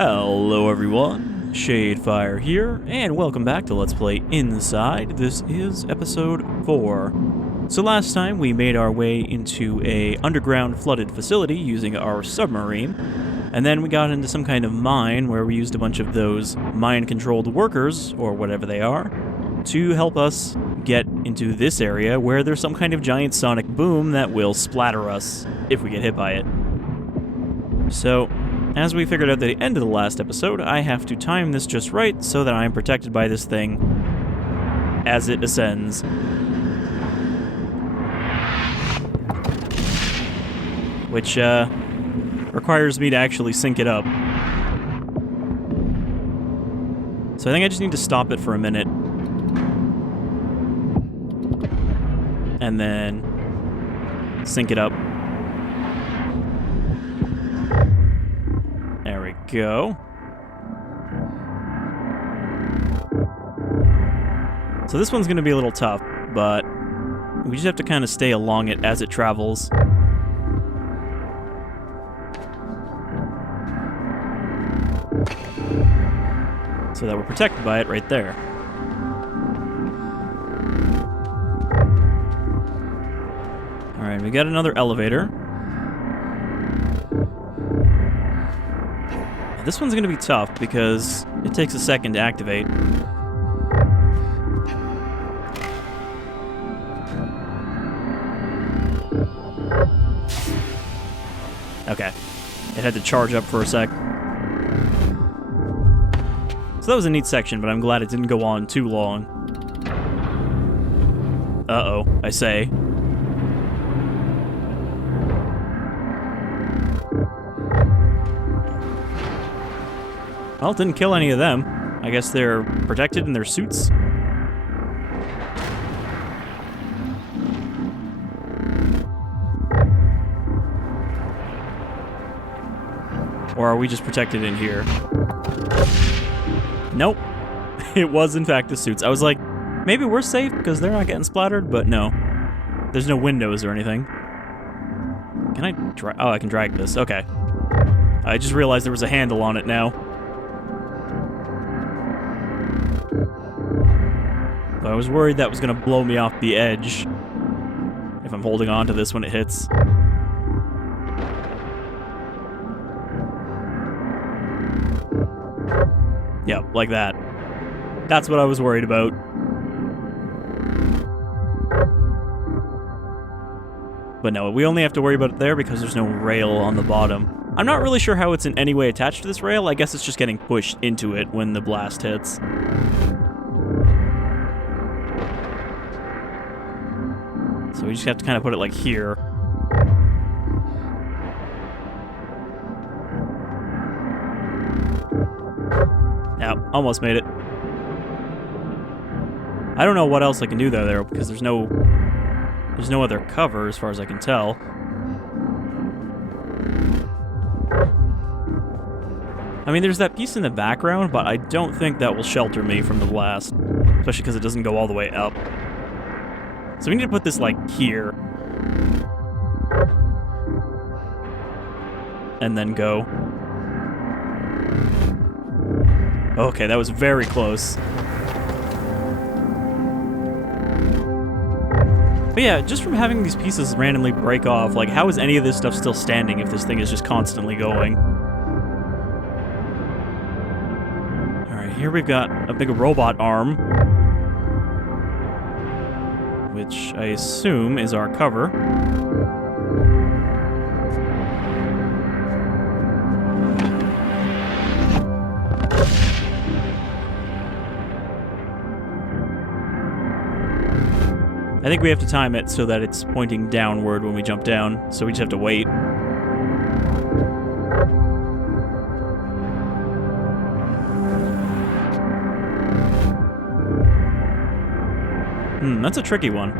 Hello everyone, Shadefire here, and welcome back to Let's Play Inside. This is episode 4. So last time we made our way into a underground flooded facility using our submarine, and then we got into some kind of mine where we used a bunch of those mind-controlled workers, or whatever they are, to help us get into this area where there's some kind of giant sonic boom that will splatter us if we get hit by it. So, as we figured out at the end of the last episode, I have to time this just right so that I am protected by this thing as it ascends. Which, requires me to actually sync it up. So I think I just need to stop it for a minute. And then sync it up. There we go. So this one's going to be a little tough, but we just have to kind of stay along it as it travels. So that we're protected by it right there. Alright, we got another elevator. This one's going to be tough because it takes a second to activate. Okay. It had to charge up for a sec. So that was a neat section, but I'm glad it didn't go on too long. Uh-oh, I say. Well, it didn't kill any of them. I guess they're protected in their suits. Or are we just protected in here? Nope. It was, in fact, the suits. I was like, maybe we're safe because they're not getting splattered, but no. There's no windows or anything. Can I drag? Oh, I can drag this. Okay. I just realized there was a handle on it now. But I was worried that was going to blow me off the edge if I'm holding on to this when it hits. Yeah, like that. That's what I was worried about. But no, we only have to worry about it there because there's no rail on the bottom. I'm not really sure how it's in any way attached to this rail. I guess it's just getting pushed into it when the blast hits. So we just have to kind of put it like here. Yeah, almost made it. I don't know what else I can do there because there's no other cover as far as I can tell. I mean, there's that piece in the background, but I don't think that will shelter me from the blast, especially because it doesn't go all the way up. So we need to put this, like, here. And then go. Okay, that was very close. But yeah, just from having these pieces randomly break off, like, how is any of this stuff still standing if this thing is just constantly going? Alright, here we've got a big robot arm, which I assume is our cover. I think we have to time it so that it's pointing downward when we jump down, so we just have to wait. That's a tricky one.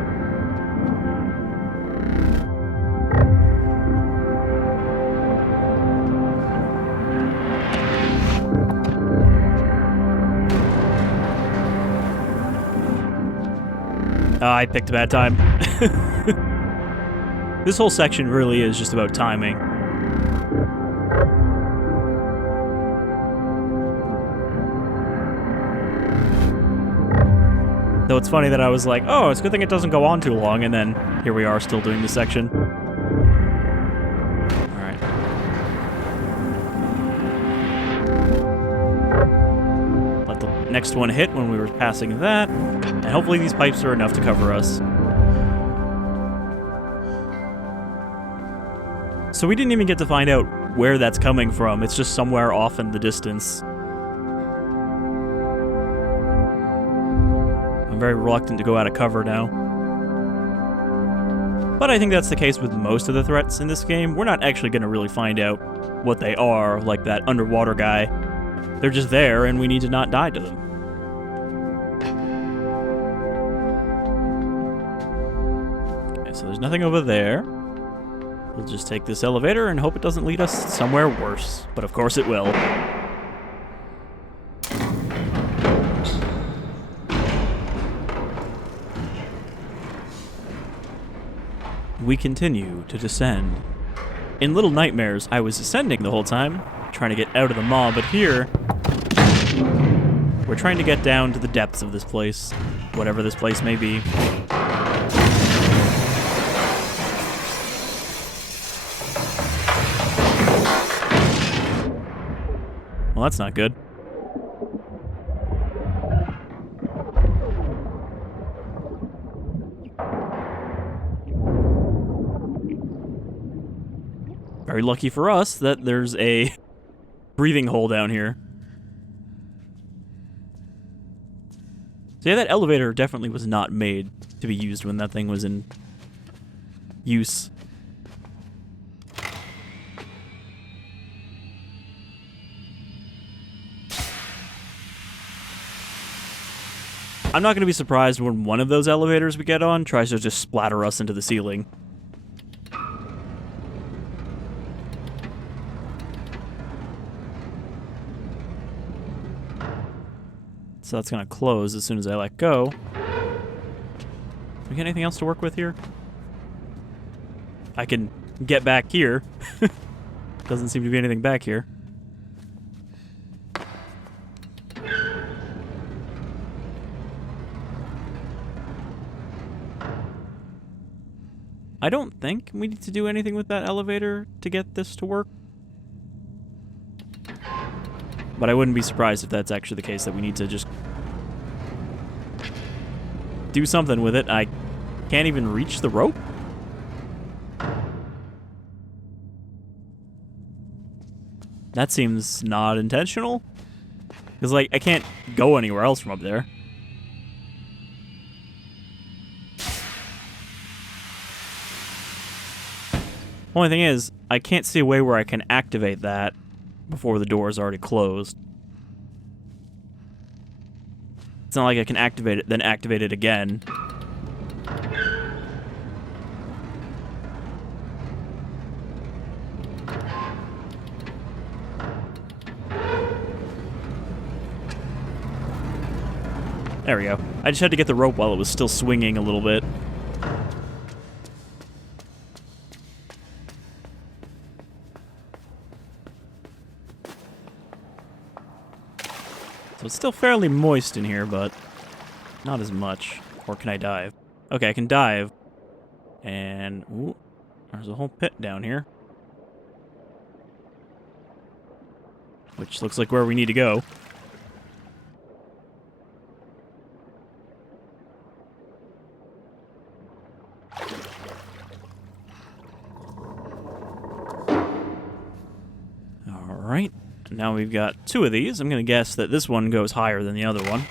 I picked a bad time. This whole section really is just about timing. Though it's funny that I was like, oh, it's a good thing it doesn't go on too long, and then here we are still doing this section. Alright. Let the next one hit when we were passing that, and hopefully these pipes are enough to cover us. So we didn't even get to find out where that's coming from. It's just somewhere off in the distance. I'm very reluctant to go out of cover now. But I think that's the case with most of the threats in this game. We're not actually going to really find out what they are, like that underwater guy. They're just there, and we need to not die to them. Okay, so there's nothing over there. We'll just take this elevator and hope it doesn't lead us somewhere worse. But of course it will. We continue to descend. In Little Nightmares, I was ascending the whole time, trying to get out of the maw, but here, we're trying to get down to the depths of this place, whatever this place may be. Well, that's not good. Very lucky for us that there's a breathing hole down here. So yeah, that elevator definitely was not made to be used when that thing was in use. I'm not going to be surprised when one of those elevators we get on tries to just splatter us into the ceiling. So that's going to close as soon as I let go. We got anything else to work with here? I can get back here. Doesn't seem to be anything back here. I don't think we need to do anything with that elevator to get this to work. But I wouldn't be surprised if that's actually the case, that we need to just do something with it. I can't even reach the rope. That seems not intentional. Because, like, I can't go anywhere else from up there. Only thing is, I can't see a way where I can activate that before the door is already closed. It's not like I can activate it, then activate it again. There we go. I just had to get the rope while it was still swinging a little bit. So it's still fairly moist in here, but not as much. Or can I dive? Okay, I can dive. And, ooh, there's a whole pit down here. Which looks like where we need to go. Alright. Now we've got two of these. I'm going to guess that this one goes higher than the other one.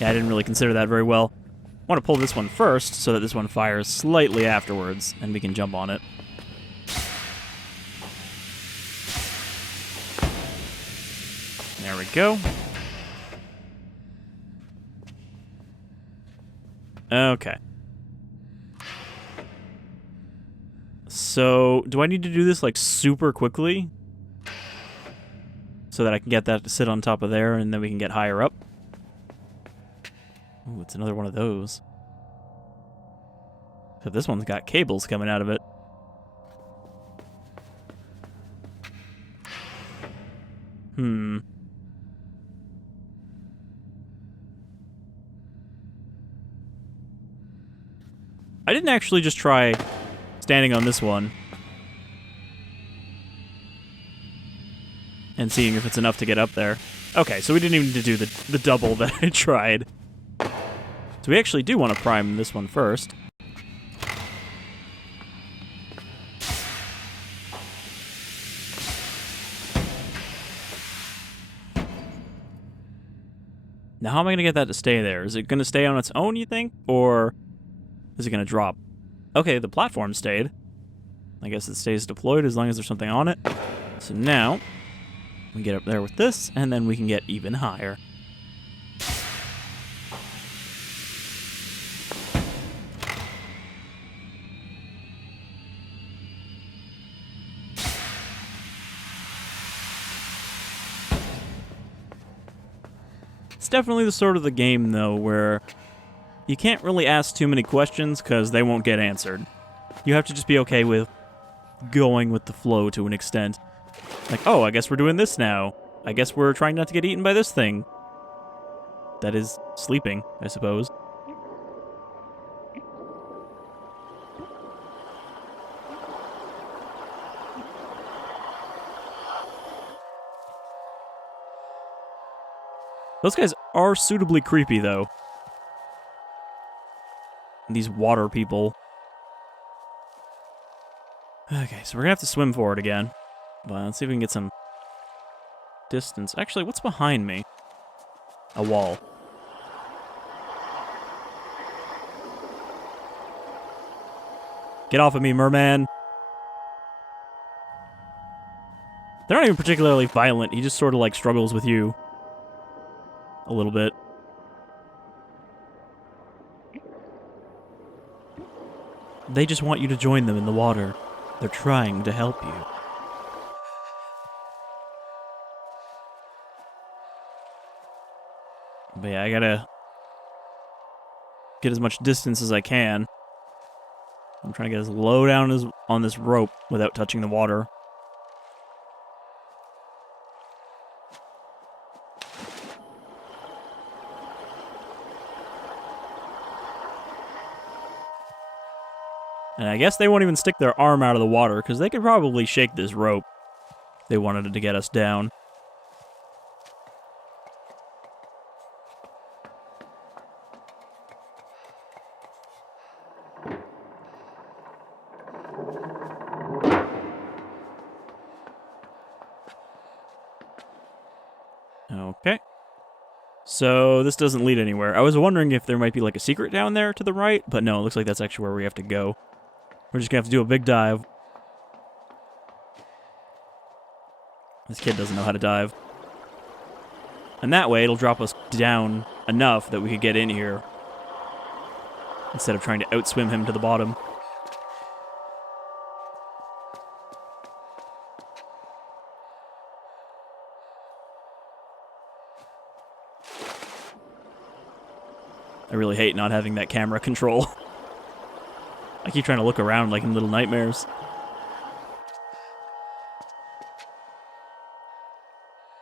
Yeah, I didn't really consider that very well. I want to pull this one first so that this one fires slightly afterwards and we can jump on it. There we go. Okay. So, do I need to do this, like, super quickly? So that I can get that to sit on top of there, and then we can get higher up? Ooh, it's another one of those. So this one's got cables coming out of it. I didn't actually just try standing on this one and seeing if it's enough to get up there. Okay, so we didn't even need to do the double that I tried. So we actually do want to prime this one first. Now, how am I going to get that to stay there? Is it going to stay on its own, you think? Or is it going to drop? Okay, the platform stayed. I guess it stays deployed as long as there's something on it. So now, we get up there with this, and then we can get even higher. It's definitely the sort of the game, though, where you can't really ask too many questions because they won't get answered. You have to just be okay with going with the flow to an extent. Like, oh, I guess we're doing this now. I guess we're trying not to get eaten by this thing. That is sleeping, I suppose. Those guys are suitably creepy, though. These water people. Okay, so we're gonna have to swim for it again. But let's see if we can get some distance. Actually, what's behind me? A wall. Get off of me, merman. They're not even particularly violent. He just sort of like struggles with you. A little bit. They just want you to join them in the water. They're trying to help you. But yeah, I gotta get as much distance as I can. I'm trying to get as low down as on this rope without touching the water. And I guess they won't even stick their arm out of the water, because they could probably shake this rope if they wanted it to get us down. Okay. So this doesn't lead anywhere. I was wondering if there might be like a secret down there to the right, but no, it looks like that's actually where we have to go. We're just gonna have to do a big dive. This kid doesn't know how to dive. And that way, it'll drop us down enough that we could get in here instead of trying to outswim him to the bottom. I really hate not having that camera control. I keep trying to look around like in Little Nightmares.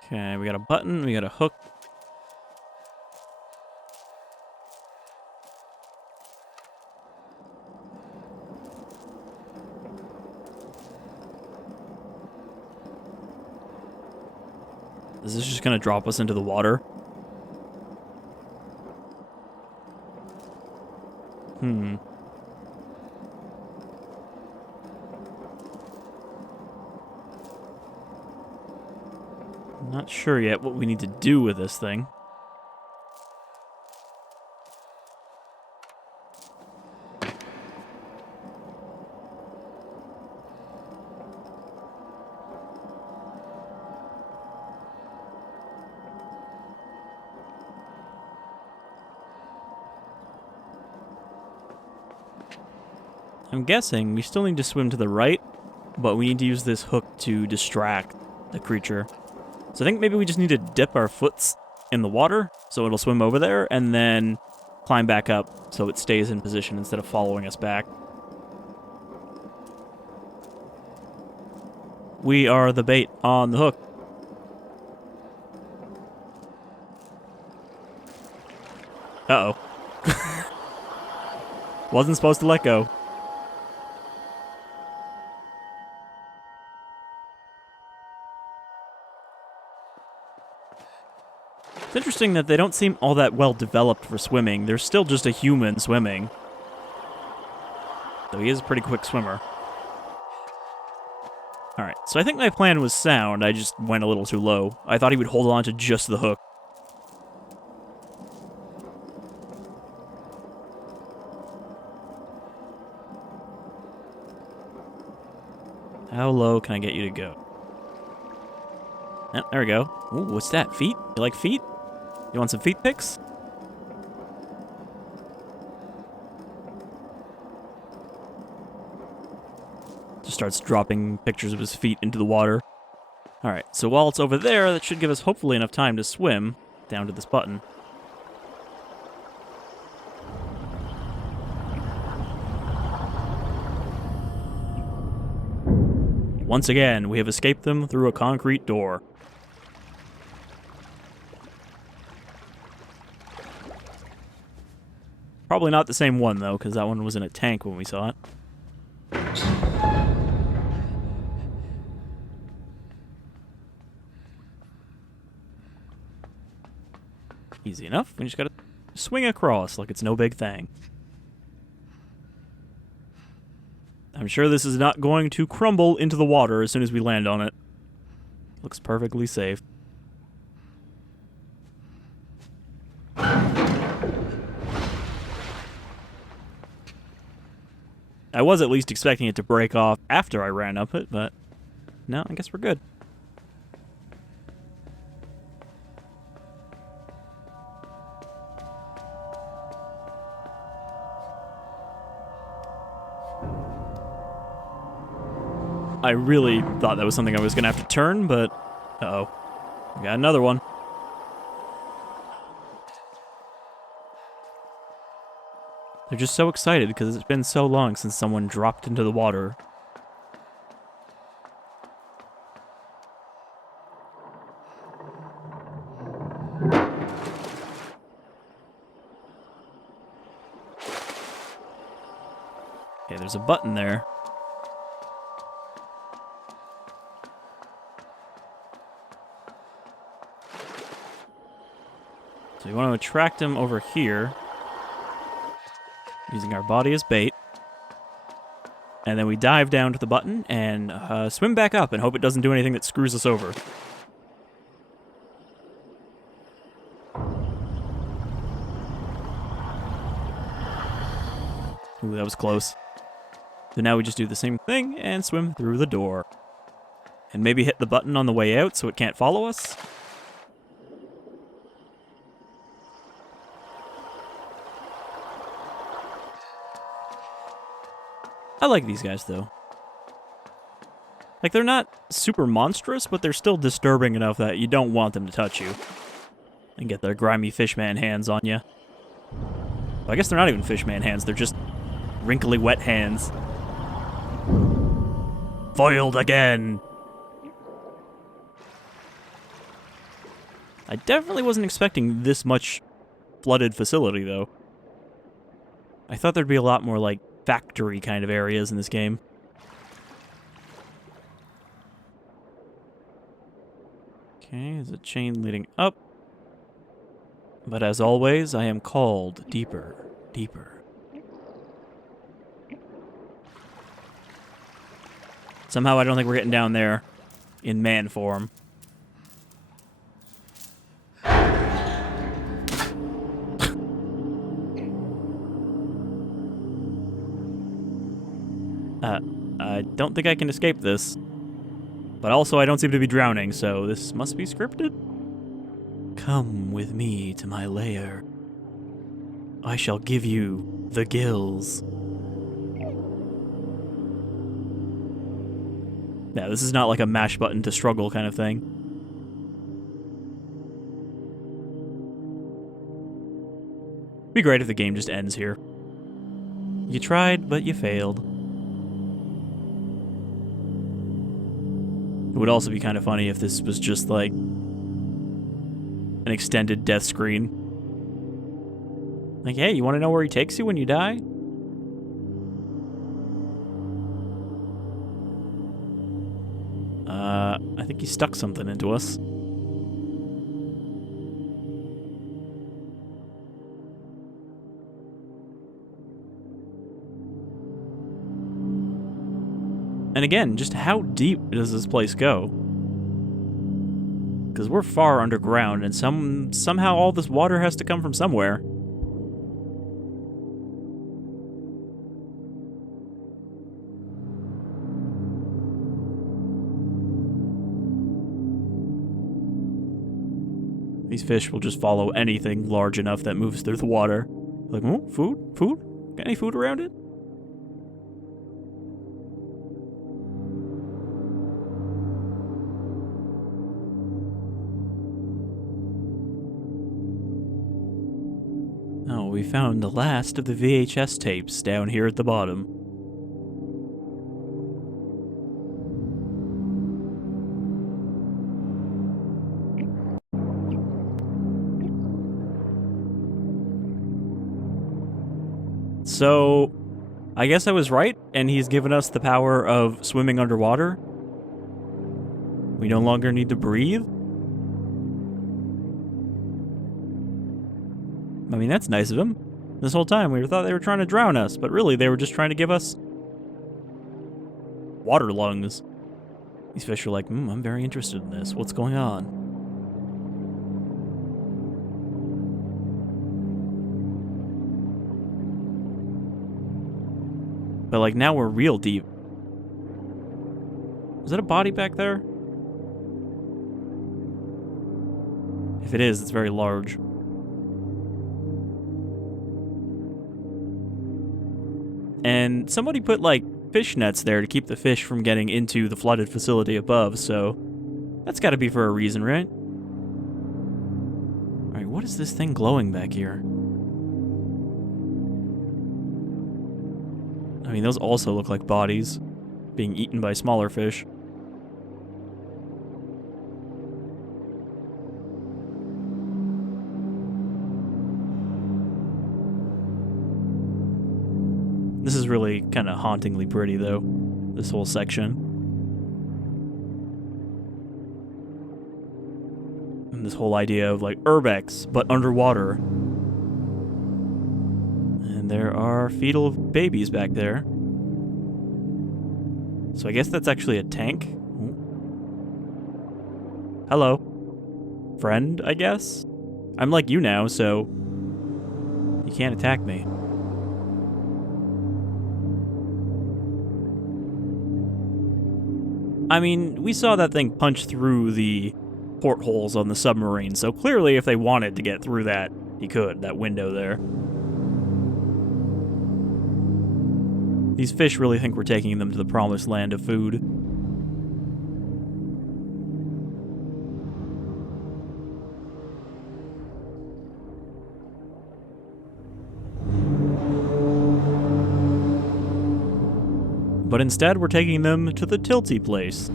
Okay, we got a button, we got a hook. Is this just gonna drop us into the water? Not sure yet what we need to do with this thing. I'm guessing we still need to swim to the right, but we need to use this hook to distract the creature. So I think maybe we just need to dip our foots in the water so it'll swim over there and then climb back up so it stays in position instead of following us back. We are the bait on the hook. Uh-oh. Wasn't supposed to let go. It's interesting that they don't seem all that well developed for swimming. They're still just a human swimming. Though he is a pretty quick swimmer. Alright, so I think my plan was sound. I just went a little too low. I thought he would hold on to just the hook. How low can I get you to go? Oh, there we go. Ooh, what's that? Feet? You like feet? You want some feet pics? Just starts dropping pictures of his feet into the water. Alright, so while it's over there, that should give us hopefully enough time to swim down to this button. Once again, we have escaped them through a concrete door. Probably not the same one, though, because that one was in a tank when we saw it. Easy enough. We just gotta swing across like it's no big thing. I'm sure this is not going to crumble into the water as soon as we land on it. Looks perfectly safe. I was at least expecting it to break off after I ran up it, but no, I guess we're good. I really thought that was something I was going to have to turn, but uh-oh. We got another one. They're just so excited because it's been so long since someone dropped into the water. Okay, there's a button there. So we want to attract him over here, using our body as bait. And then we dive down to the button and swim back up and hope it doesn't do anything that screws us over. Ooh, that was close. So now we just do the same thing and swim through the door. And maybe hit the button on the way out so it can't follow us. I like these guys, though. Like, they're not super monstrous, but they're still disturbing enough that you don't want them to touch you and get their grimy fishman hands on you. Well, I guess they're not even fishman hands, they're just wrinkly wet hands. Foiled again! I definitely wasn't expecting this much flooded facility, though. I thought there'd be a lot more, like, factory kind of areas in this game. Okay, there's a chain leading up. But as always, I am called deeper, deeper. Somehow I don't think we're getting down there in man form. I don't think I can escape this. But also I don't seem to be drowning, so this must be scripted. Come with me to my lair. I shall give you the gills. Yeah, this is not like a mash button to struggle kind of thing. It'd be great if the game just ends here. You tried, but you failed. It would also be kind of funny if this was just like an extended death screen. Like, hey, you want to know where he takes you when you die? I think he stuck something into us. And again, just how deep does this place go? Because we're far underground, and somehow all this water has to come from somewhere. These fish will just follow anything large enough that moves through the water. Like, oh, food? Food? Got any food around it? Oh, we found the last of the VHS tapes down here at the bottom. So, I guess I was right, and he's given us the power of swimming underwater. We no longer need to breathe. I mean, that's nice of him. This whole time we thought they were trying to drown us, but really they were just trying to give us water lungs. These fish are like, I'm very interested in this. What's going on? But like now we're real deep. Is that a body back there? If it is, it's very large. And somebody put like fish nets there to keep the fish from getting into the flooded facility above, so that's gotta be for a reason, right? Alright, what is this thing glowing back here? I mean, those also look like bodies being eaten by smaller fish. This is really kind of hauntingly pretty, though, this whole section. And this whole idea of, like, urbex, but underwater. And there are fetal babies back there. So I guess that's actually a tank. Ooh. Hello. Friend, I guess? I'm like you now, so you can't attack me. I mean, we saw that thing punch through the portholes on the submarine, so clearly if they wanted to get through that, he could, that window there. These fish really think we're taking them to the promised land of food. But instead, we're taking them to the tilty place.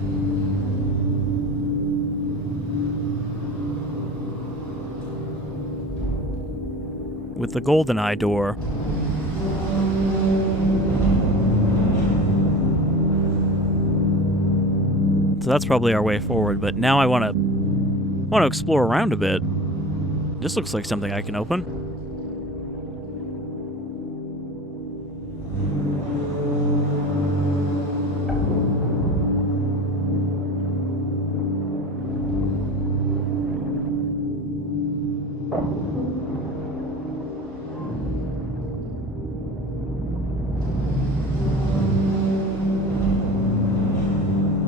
With the GoldenEye door. So that's probably our way forward, but now I want to explore around a bit. This looks like something I can open.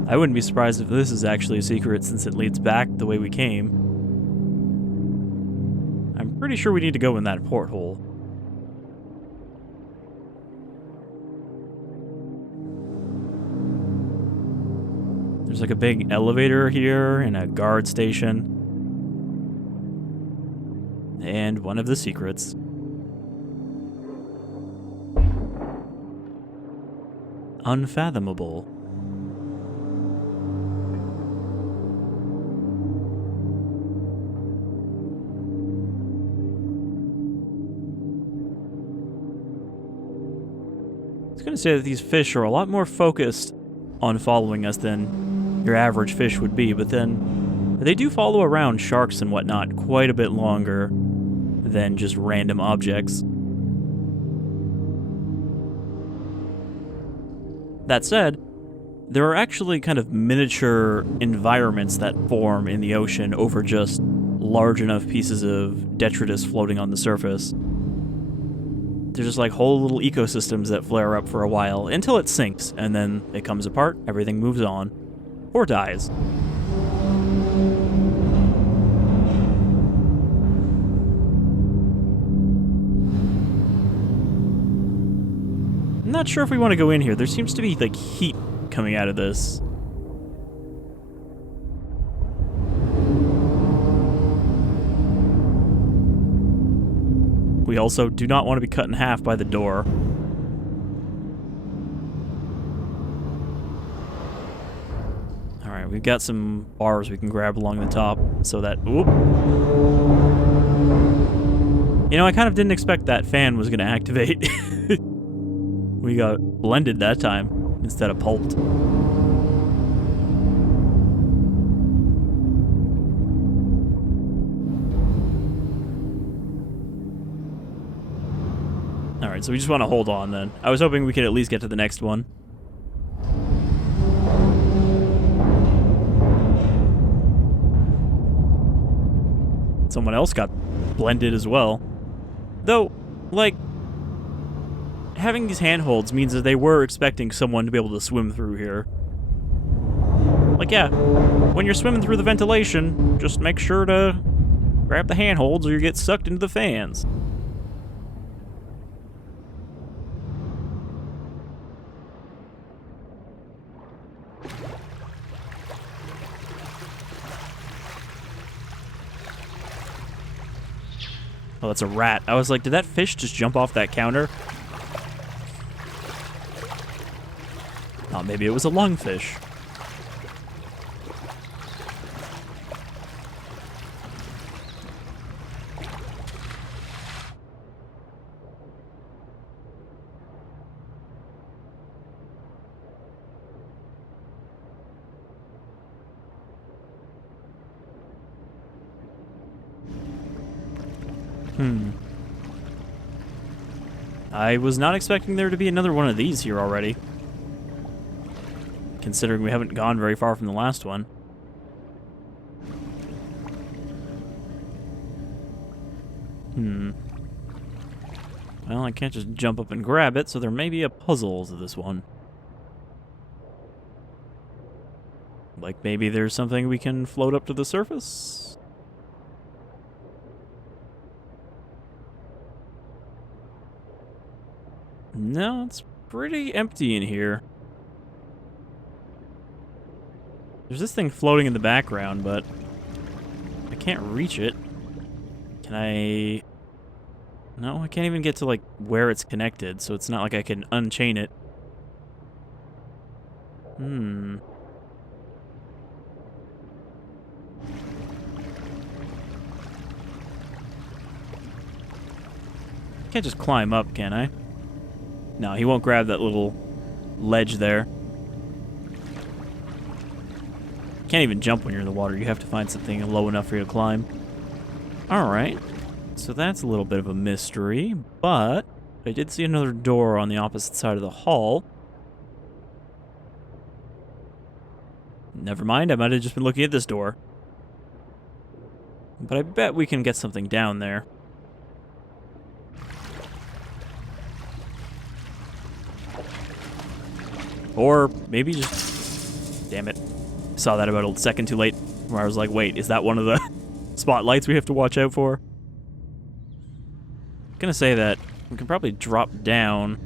I wouldn't be surprised if this is actually a secret since it leads back the way we came. I'm pretty sure we need to go in that porthole. There's like a big elevator here and a guard station. And one of the secrets. Unfathomable. was going to say that these fish are a lot more focused on following us than your average fish would be, but then they do follow around sharks and whatnot quite a bit longer than just random objects. That said, there are actually kind of miniature environments that form in the ocean over just large enough pieces of detritus floating on the surface. There's just like whole little ecosystems that flare up for a while until it sinks, and then it comes apart, everything moves on, or dies. I'm not sure if we want to go in here. There seems to be like heat coming out of this. We also do not want to be cut in half by the door. Alright, we've got some bars we can grab along the top so that... Oop. You know, I kind of didn't expect that fan was going to activate. We got blended that time instead of pulped. Alright, so we just want to hold on then. I was hoping we could at least get to the next one. Someone else got blended as well. Though, like, having these handholds means that they were expecting someone to be able to swim through here. Like, yeah, when you're swimming through the ventilation, just make sure to grab the handholds or you get sucked into the fans. Oh, that's a rat. I was like, did that fish just jump off that counter? Oh, maybe it was a lungfish. I was not expecting there to be another one of these here already, considering we haven't gone very far from the last one. Well, I can't just jump up and grab it, so there may be a puzzle to this one. Like maybe there's something we can float up to the surface? No, it's pretty empty in here. There's this thing floating in the background, but I can't reach it. Can I... No, I can't even get to, like, where it's connected, so it's not like I can unchain it. Can't just climb up, can I? No, he won't grab that little ledge there. Can't even jump when you're in the water. You have to find something low enough for you to climb. Alright. So that's a little bit of a mystery, but I did see another door on the opposite side of the hall. Never mind, I might have just been looking at this door. But I bet we can get something down there. Or maybe just... Damn it. Saw that about a second too late, where I was like, wait, is that one of the spotlights we have to watch out for? I'm gonna say that we can probably drop down.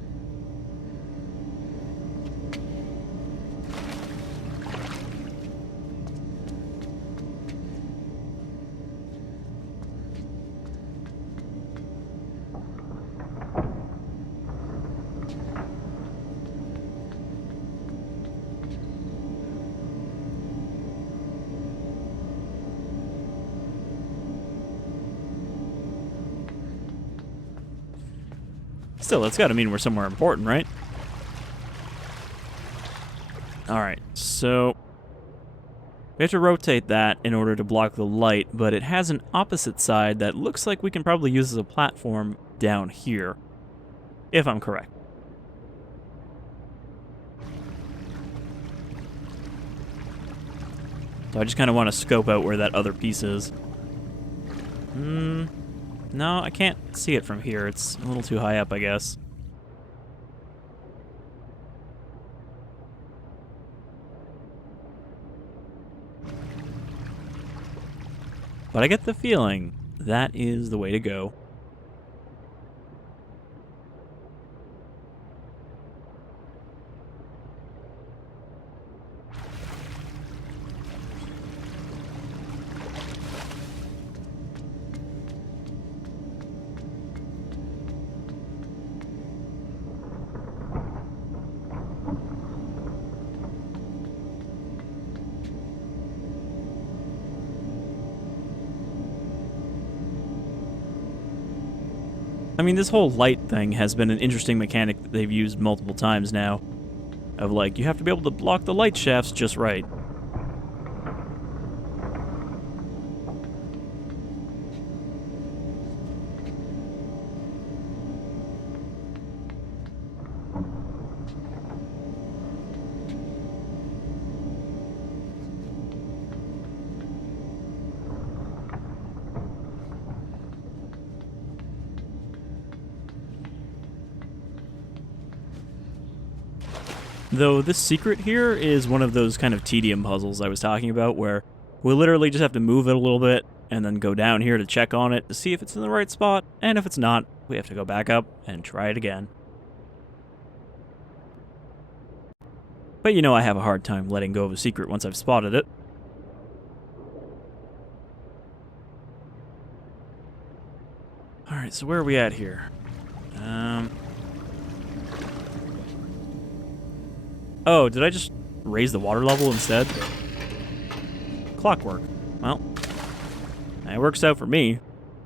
Still, that's gotta mean we're somewhere important, right? Alright, so we have to rotate that in order to block the light, but it has an opposite side that looks like we can probably use as a platform down here, if I'm correct. So I just kind of want to scope out where that other piece is. No, I can't see it from here. It's a little too high up, I guess. But I get the feeling that is the way to go. I mean, this whole light thing has been an interesting mechanic that they've used multiple times now. Of like, you have to be able to block the light shafts just right. Though this secret here is one of those kind of tedium puzzles I was talking about, where we literally just have to move it a little bit and then go down here to check on it to see if it's in the right spot, and if it's not, we have to go back up and try it again. But you know I have a hard time letting go of a secret once I've spotted it. Alright, so where are we at here? Oh, did I just raise the water level instead? Clockwork. Well, that works out for me.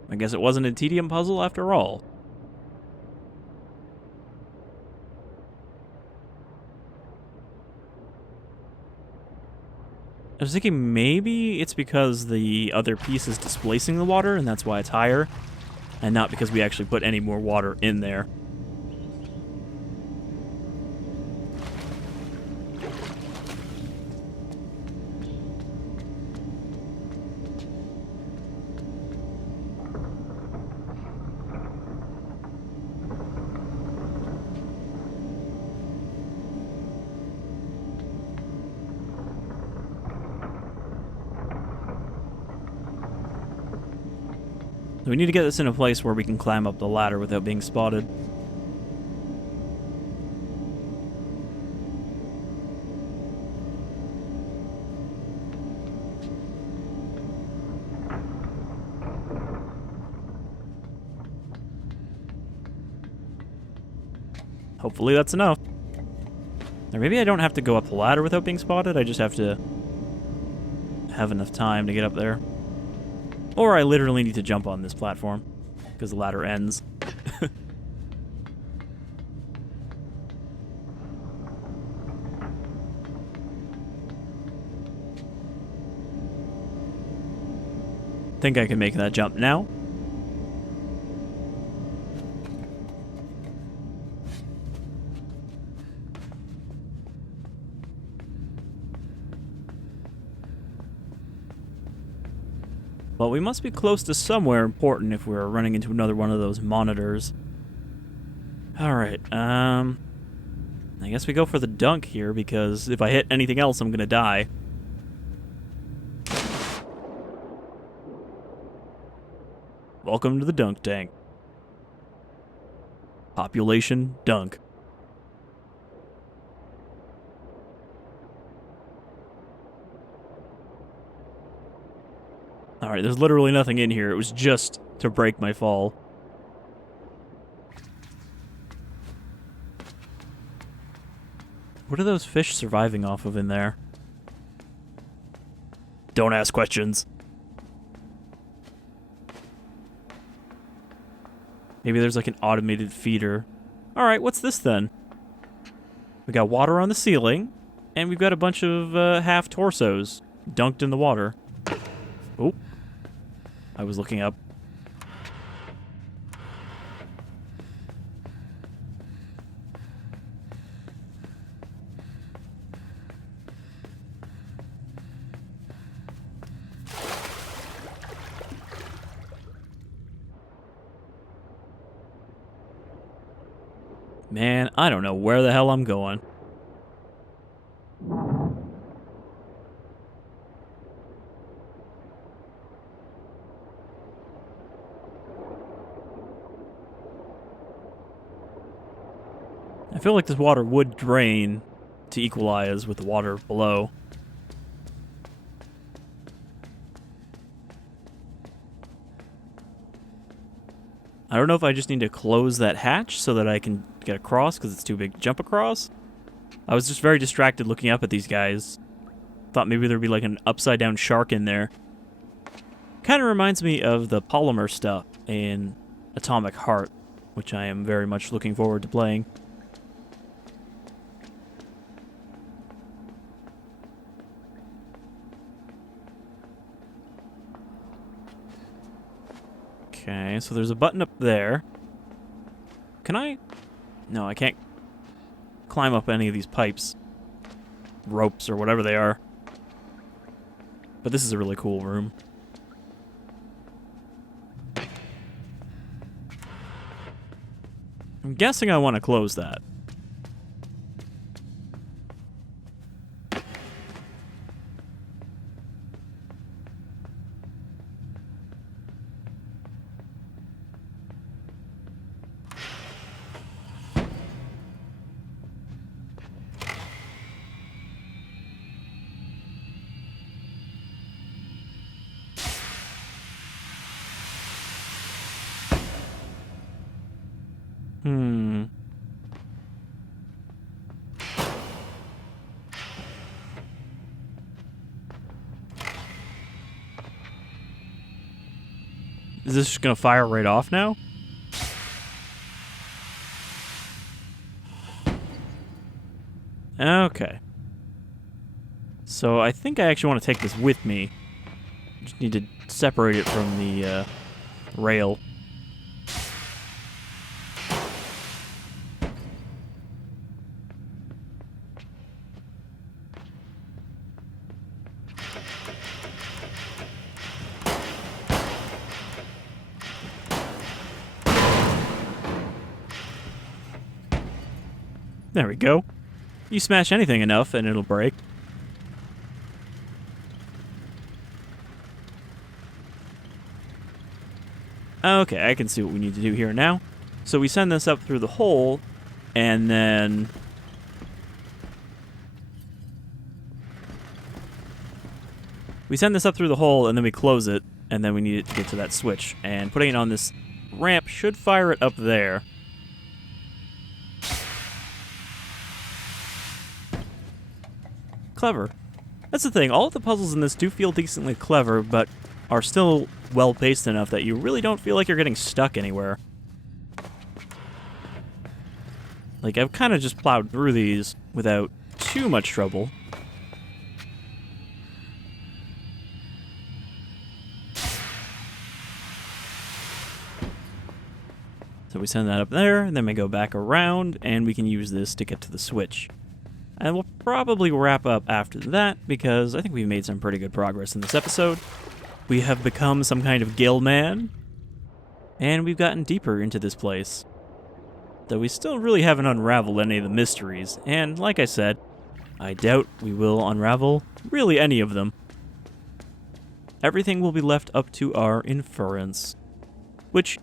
I guess it wasn't a tedium puzzle after all. I was thinking maybe it's because the other piece is displacing the water and that's why it's higher, and not because we actually put any more water in there. So we need to get this in a place where we can climb up the ladder without being spotted. Hopefully that's enough. Or maybe I don't have to go up the ladder without being spotted, I just have to have enough time to get up there. Or I literally need to jump on this platform, because the ladder ends. Think I can make that jump now. Well, we must be close to somewhere important if we're running into another one of those monitors. Alright, I guess we go for the dunk here, because if I hit anything else, I'm gonna die. Welcome to the dunk tank. Population dunk. Alright, there's literally nothing in here. It was just to break my fall. What are those fish surviving off of in there? Don't ask questions. Maybe there's like an automated feeder. Alright, what's this then? We got water on the ceiling. And we've got a bunch of half torsos dunked in the water. Oh, I was looking up. Man, I don't know where the hell I'm going. I feel like this water would drain to equalize with the water below. I don't know if I just need to close that hatch so that I can get across because it's too big to jump across. I was just very distracted looking up at these guys. Thought maybe there'd be like an upside down shark in there. Kind of reminds me of the polymer stuff in Atomic Heart, which I am very much looking forward to playing. Okay, so there's a button up there. Can I? No, I can't climb up any of these pipes. Ropes or whatever they are. But this is a really cool room. I'm guessing I want to close that. Is this just gonna fire right off now? Okay. So I think I actually want to take this with me. Just need to separate it from the rail. There we go. You smash anything enough and it'll break. Okay, I can see what we need to do here now. So we send this up through the hole, and then... we send this up through the hole, and then we close it, and then we need it to get to that switch. And putting it on this ramp should fire it up there. Clever. That's the thing, all of the puzzles in this do feel decently clever, but are still well-paced enough that you really don't feel like you're getting stuck anywhere. Like, I've kind of just plowed through these without too much trouble. So we send that up there, and then we go back around, and we can use this to get to the switch. And we'll probably wrap up after that, because I think we've made some pretty good progress in this episode. We have become some kind of gill man, and we've gotten deeper into this place. Though we still really haven't unraveled any of the mysteries, and like I said, I doubt we will unravel really any of them. Everything will be left up to our inference. Which,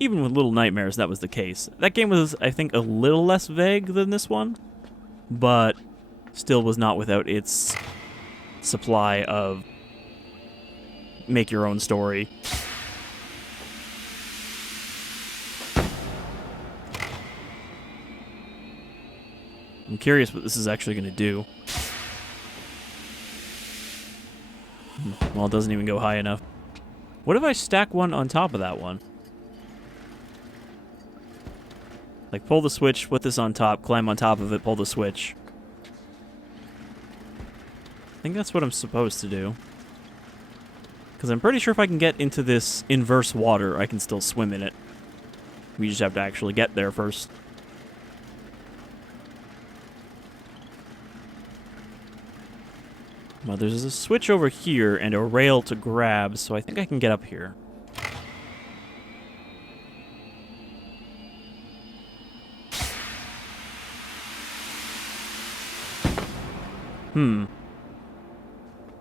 even with Little Nightmares, that was the case. That game was, I think, a little less vague than this one, but still was not without its supply of make your own story. I'm curious what this is actually going to do. Well, it doesn't even go high enough. What if I stack one on top of that one? Like, pull the switch, put this on top, climb on top of it, pull the switch. I think that's what I'm supposed to do. Because I'm pretty sure if I can get into this inverse water, I can still swim in it. We just have to actually get there first. Well, there's a switch over here and a rail to grab, so I think I can get up here.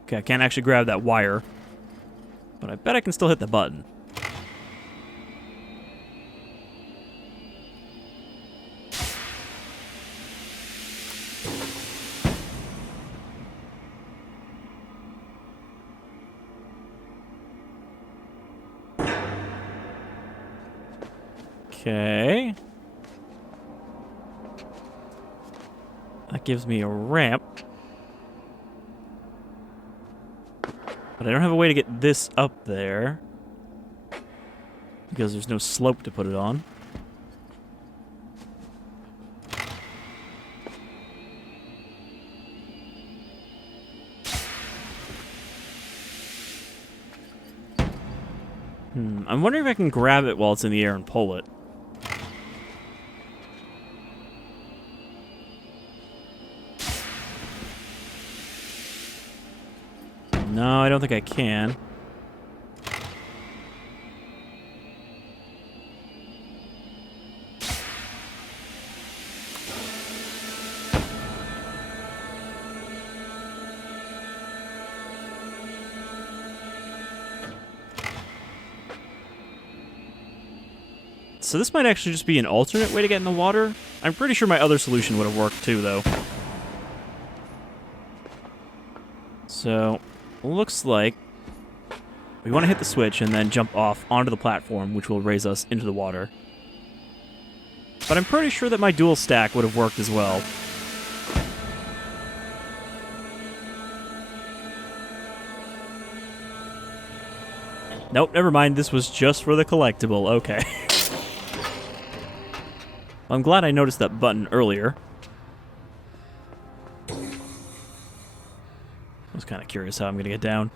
Okay, I can't actually grab that wire, but I bet I can still hit the button. Okay. That gives me a ramp. But I don't have a way to get this up there. Because there's no slope to put it on. I'm wondering if I can grab it while it's in the air and pull it. No, I don't think I can. So this might actually just be an alternate way to get in the water. I'm pretty sure my other solution would have worked too, though. So, looks like we want to hit the switch and then jump off onto the platform, which will raise us into the water. But I'm pretty sure that my dual stack would have worked as well. Nope, never mind. This was just for the collectible. Okay. I'm glad I noticed that button earlier. I was kind of curious how I'm going to get down.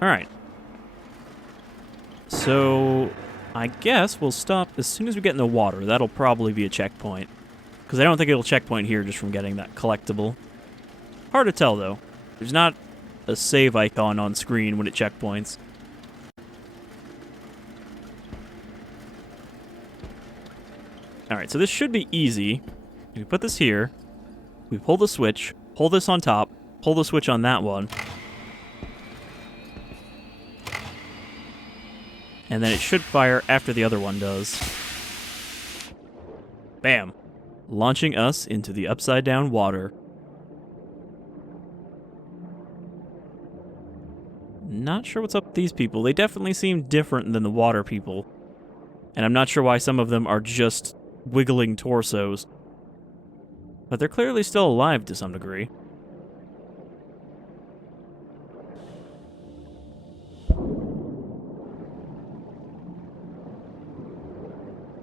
Alright. So, I guess we'll stop as soon as we get in the water. That'll probably be a checkpoint. Because I don't think it'll checkpoint here just from getting that collectible. Hard to tell, though. There's not a save icon on screen when it checkpoints. Alright, so this should be easy. We put this here. We pull the switch. Pull this on top. Pull the switch on that one. And then it should fire after the other one does. Bam. Launching us into the upside down water. Not sure what's up with these people. They definitely seem different than the water people. And I'm not sure why some of them are just wiggling torsos. But they're clearly still alive to some degree.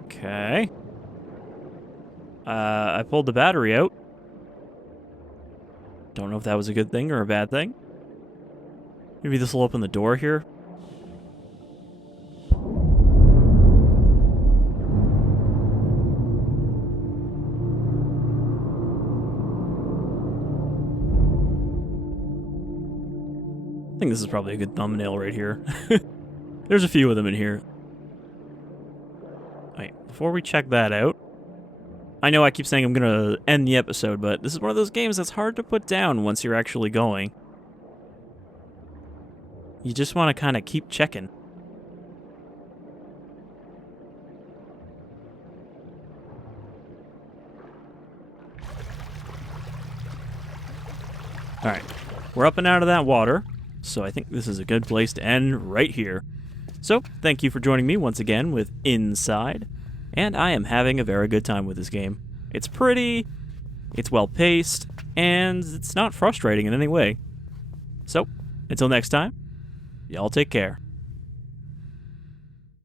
Okay. I pulled the battery out. Don't know if that was a good thing or a bad thing. Maybe this will open the door here. I think this is probably a good thumbnail right here. There's a few of them in here. Wait, before we check that out, I know I keep saying I'm gonna end the episode, but this is one of those games that's hard to put down once you're actually going. You just want to kind of keep checking. Alright, we're up and out of that water, so I think this is a good place to end right here. So, thank you for joining me once again with Inside, and I am having a very good time with this game. It's pretty, it's well-paced, and it's not frustrating in any way. So, until next time, y'all take care.